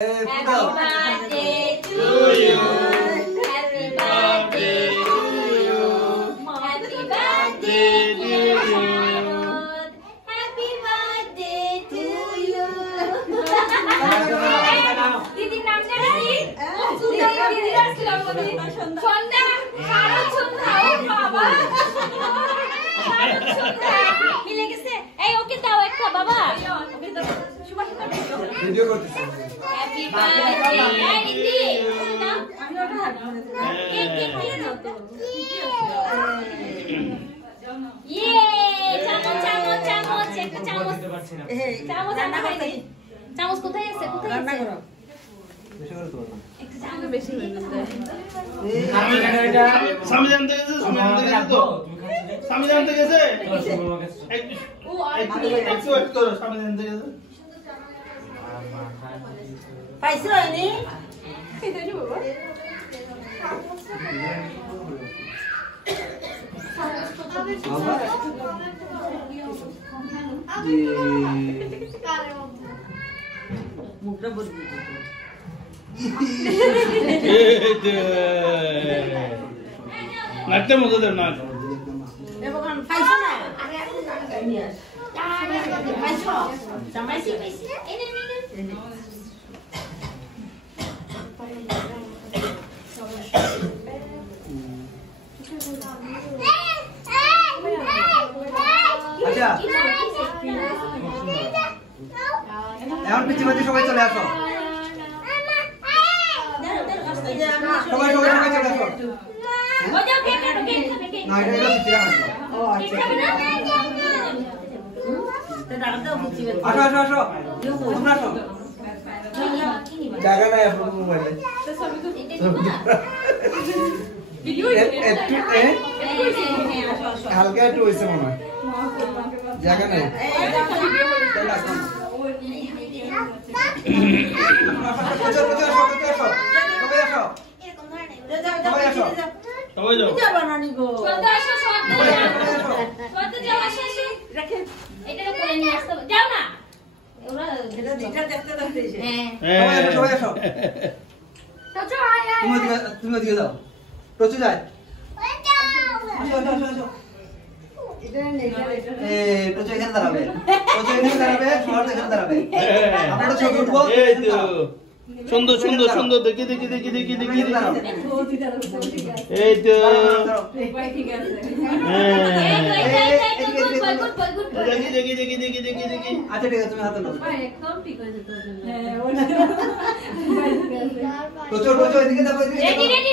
Happy birthday to you. Happy birthday to you. Happy birthday dear Harod. Happy birthday to you. Didi naam jane ki? Didi aslam boli. Sondha, Harod Sondha o baba. Harod Sondha. Mile geche. Ei oke dao ekta baba. Oke dao. Subhashita video করতেছি Happy birthday, Didi. Na, আমি ওটা হাত ধরে cake দিয়ে দাও তো। ইয়ে, চামচ একটা চামচ। চামচ রান্না করে দিই। চামচ কোথায় আছে? কোথায় আছে? রান্না করো। বেশি করে তোলো না একটু চামচ বেশি হয়ে গেছে। আমি জানি এটা স্বামী জানতে গেছে তো স্বামী জানতে গেছে ও একটু ওয়েট করো স্বামী জানতে গেছে পাইছো নি খেতে যাবো বাবা মুখটা বলি নাটতে মজা দেব না এবার পাইছো না পাইছো পাইছি এই নে আচ্ছা এখন পিছিয়ে সবাই চলে আসো সবাই চলে আসো ও যাও কেক কাটো কেক খাবে কেক না এটা পিছিয়ে আসো ও আচ্ছা তে দাঁড়াও বুঝিবে আসো তোমরা আসো জায়গা নাই আপনার মোবাইলে ভিডিও হালকা একটু হয়েছে মনে হয় জায়গা নাই সবাই যাও বানানি গো সোদা আসো সোদা যাও আসো রাখে এটা করে নিয়ে আসতে যাও না ওরা এটা দেখতে দেখতে হ্যাঁ সবাই আসো তো যাও আয় তুমি ওদিকে যাও প্রচুর যায় প্রচুর এখানে দাঁড়াবে শহর এখানে দাঁড়াবে আমরা ছবি উঠবো এই তো সুন্দর দেখি এই তো দেখি আচ্ছা ঠিক আছে তুমি হাতে নাও একদম ঠিক আছে তোর জন্য প্রচুর এদিকে যাবো রেডি